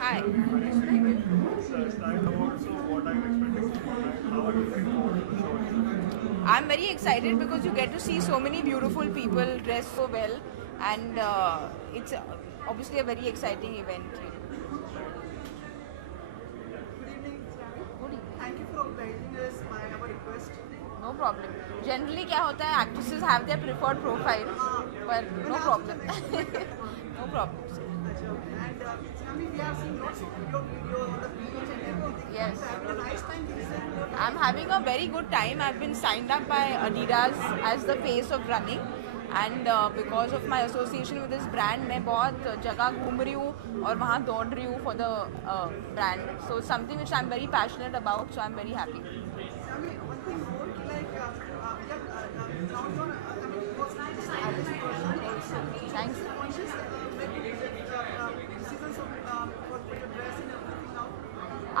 Hi. I'm very excited because you get to see so many beautiful people dressed so well, and it's obviously a very exciting event. Good evening, Swami. Good evening. Thank you for obliging us by our request. No problem. Generally, क्या होता है actresses have their preferred profile, but Well, no आज तो problem. expect करना No problem. अच्छा, and Swami, we have seen lots of your videos on the beach and everything. Yes. So having a nice time this is I'm having a very good time. I've been signed up by Adidas as the face of running, and because of my association with this brand, मैं बहुत जगह घूम रही हूँ और वहाँ दौड़ रही हूँ for the brand. So it's something which I'm very passionate about. So I'm very happy. Swami, one thing more, like now you're I mean, what's nice is stylish person also. Thanks. Conscious decisions of for your dress and everything now.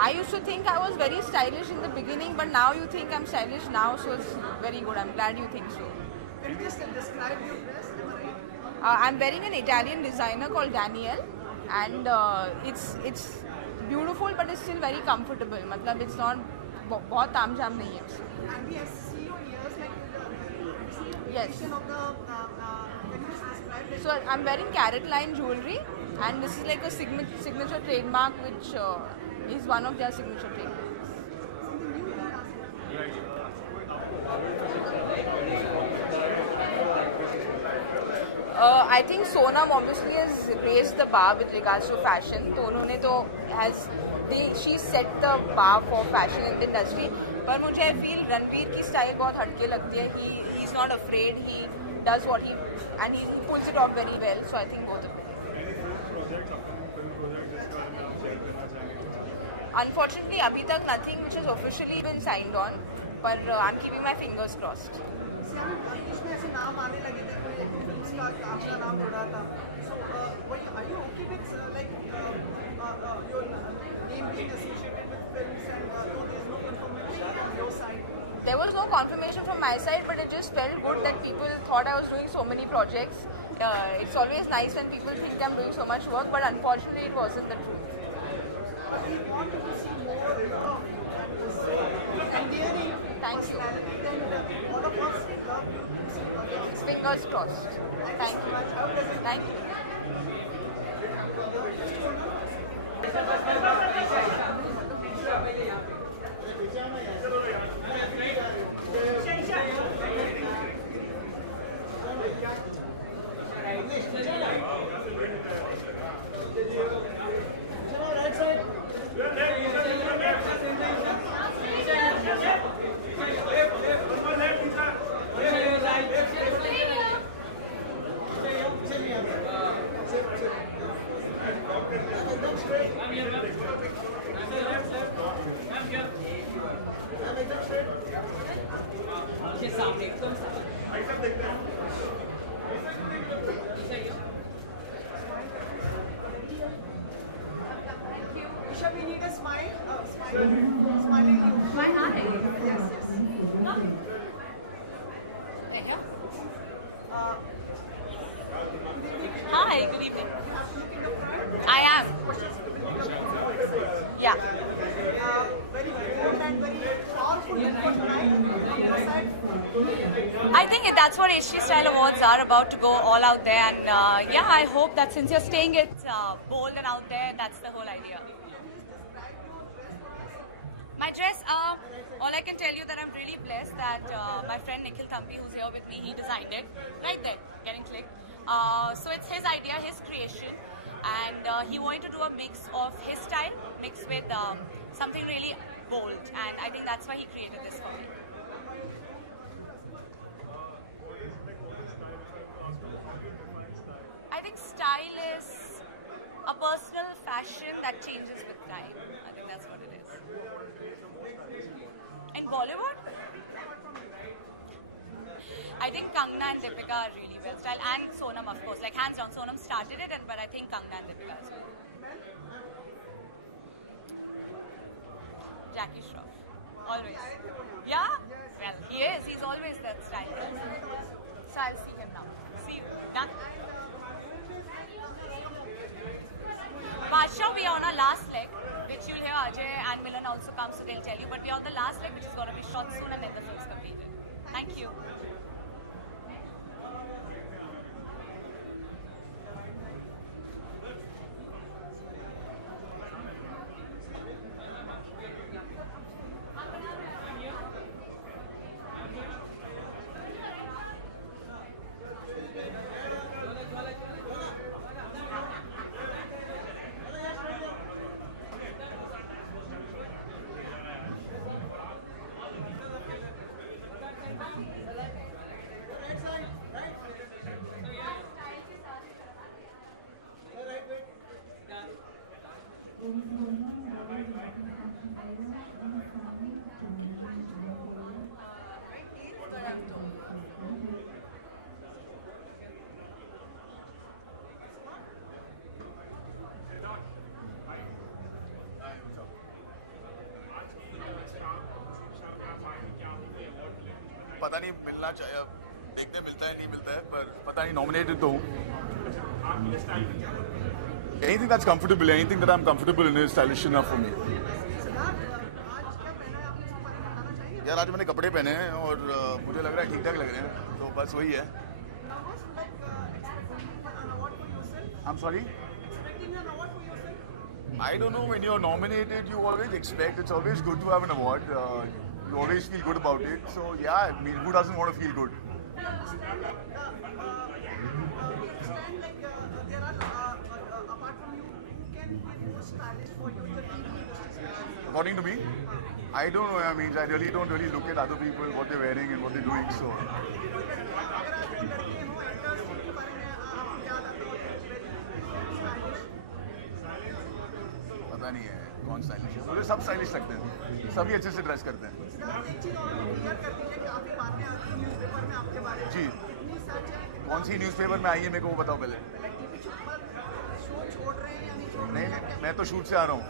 I used to think I was very stylish in the beginning, but now you think I'm stylish now, so it's very good. I'm glad you think so. Can you just describe your dress? Am I right? I'm wearing an Italian designer called Daniel, and it's beautiful, but it's still very comfortable. मतलब it's not बहुत तामझाम नहीं है. And we have seen your ears like Yes. of the can you just describe it? So I'm wearing Carrot Line jewelry, and this is like a signature trademark, which is one of their signature trademarks. Something new we asked. I think Sonam obviously has raised the bar with regards to fashion. तो उन्होंने तो she set the bar for fashion in the industry. पर मुझे I feel Ranveer की style बहुत हटके लगती है. He's not afraid. He does what he and he puts it off very well. So I think both of them. Unfortunately, अभी तक nothing which has officially been signed on. पर I'm keeping my fingers crossed. इसमें ऐसे नाम आने लगे थे कोई एक फिल्म्स का आपका नाम जुड़ा था सो वही are you okay with like your name being associated with films and though there is no confirmation from your side. There was no confirmation from my side, but it just felt good that people thought I was doing so many projects. It's always nice when people think I'm doing so much work, but unfortunately, it wasn't the truth. But we want to see more of you and this endearing Thank you. personality and all of us love you to see again. Fingers crossed. Thank you. Thank you. Isha, we need a smile. Smiling you. Why not? Yes, yes. Uh, Hi, good evening. you have to look in the front. I am. Questions will become Yeah. very bold and very powerful look for tonight from your side. I think that's what HT Style Awards are about, to go all out there. And yeah, I hope that since you're staying it bold and out there, that's the whole idea. My dress, all I can tell you that I'm really blessed that my friend Nikhil Thampi, who's here with me, he designed it. Right there, getting clicked. So it's his idea, his creation. And he wanted to do a mix of his style mixed with something really bold. And I think that's why he created this for me. I think style is a personal fashion that changes with time. I think that's what it is. In Bollywood, I think Kangna and Deepika are really well styled, and Sonam, of course. Like hands down, Sonam started it, but I think Kangna and Deepika as well. Jackie Shroff, always. Yeah? Well, he is. He's always that stylish. So I'll see him now. See you. Done. Badshah, we are on our last leg, which you'll hear Ajay and Milan also come, so they'll tell you. But we are on the last leg, which is going to be shot soon, and then the film's completed. Thank you. पता नहीं मिलना चाहिए, देखते मिलता है नहीं मिलता है, पर पता नहीं नॉमिनेटेड तो हूँ. Anything that's comfortable, anything that I'm comfortable in is stylish enough for me. यार आज मैंने कपड़े पहने हैं और मुझे लग रहा है ठीक ठाक लग रहे हैं, तो बस वही है. I'm sorry? I don't know, when you're nominated, you always expect, it's always good to have an award. You always feel good about it. So yeah, I mean, who doesn't want to feel good? We understand like there are apart from you, who can be more stylish for you in the TV industry? According to me, I don't know. I mean, I really don't really look at other people, what they're wearing and what they're doing. So पता नहीं है कौन stylish है. मुझे सब stylish लगते हैं, सभी अच्छे से ड्रेस करते हैं. जी, कौन सी न्यूज़पेपर में आई है मेरे को वो बताओ पहले. नहीं नहीं, मैं तो शूट से आ रहा हूँ,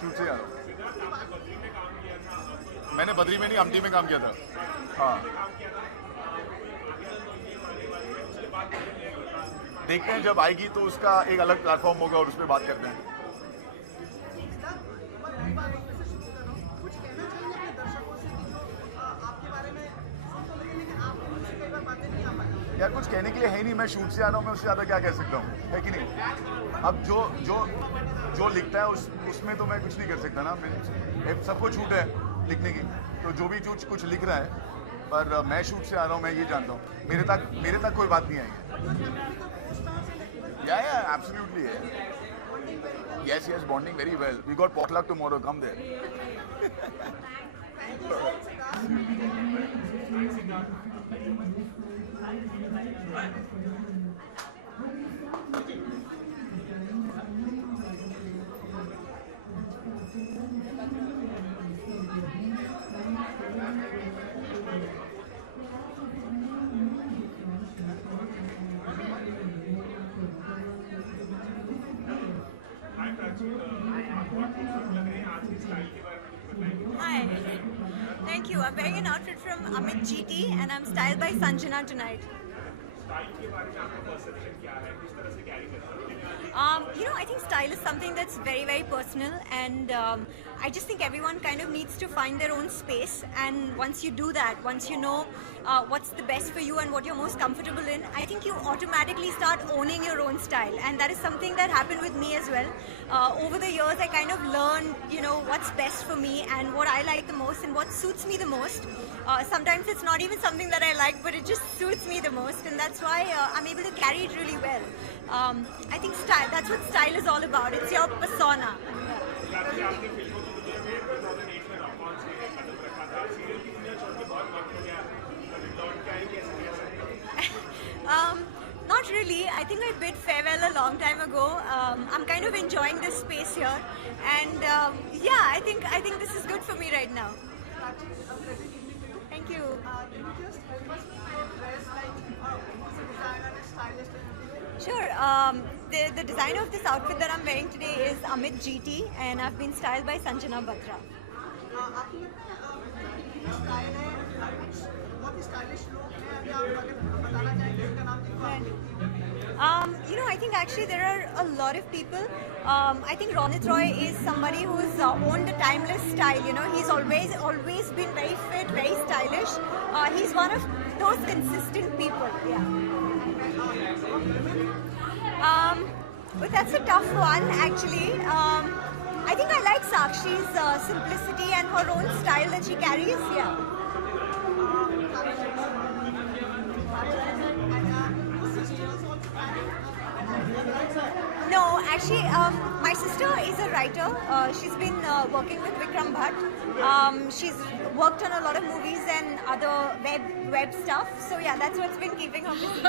शूट से आ रहा हूँ. मैंने बद्री में नहीं, अमटी में काम किया था. हाँ, देखते हैं जब आएगी तो उसका एक अलग प्लेटफॉर्म होगा और उस पर बात करते हैं. यार कुछ कहने के लिए है नहीं, मैं शूट से आ रहा हूँ, मैं उससे ज़्यादा क्या कह सकता हूँ, है कि नहीं. अब जो लिखता है उसमें तो मैं कुछ नहीं कर सकता ना. सबको छूट है लिखने की, तो जो भी कुछ लिख रहा है, पर मैं शूट से आ रहा हूँ, मैं ये जानता हूँ. मेरे तक कोई बात नहीं आई है. Yeah, absolutely. Yes, bonding very well. We got potluck tomorrow. Come there. Hi. Thank you. I'm wearing an outfit from Amit GT and I'm styled by Sanjana tonight. I think style is something that's very, very personal, and I just think everyone kind of needs to find their own space, and once you do that, once you know what's the best for you and what you're most comfortable in, I think you automatically start owning your own style, and that is something that happened with me as well. Over the years, I kind of learned, what's best for me and what I like the most and what suits me the most. Sometimes it's not even something that I like, but it just suits me the most, and that's why I'm able to carry it really well. I think style, that's what style is all about. It's your persona. Not really. I think I bid farewell a long time ago. I'm kind of enjoying this space here, and I think this is good for me right now. Thank you. Can you just help us with your dress, like who's a designer and a stylist? Sure. The designer of this outfit that I'm wearing today is Amit GT, and I've been styled by Sanjana Batra. आपको लगता है जो style है, which बहुत ही stylish लोग हैं, अभी आप अगर बताना चाहेंगे उनका नाम जिनको आप देखती हो? You know, I think actually there are a lot of people. I think Ronit Roy is somebody who's owned a timeless style. You know, he's always been very fit, very stylish. He's one of those consistent people. Yeah. But that's a tough one, actually. I think I like Sakshi's simplicity and her own style that she carries. Yeah. No, actually, my sister is a writer. She's been working with Vikram Bhatt. She's worked on a lot of movies and other web stuff. So yeah, that's what's been keeping her busy.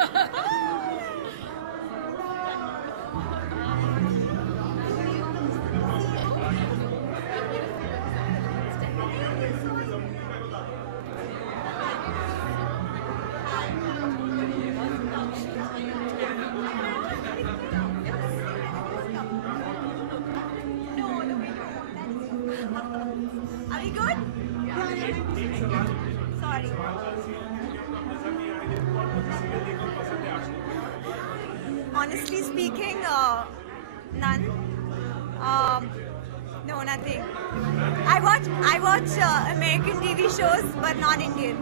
Are we good? Sorry. Honestly speaking, none. No, nothing. I watch American TV shows, but not Indian.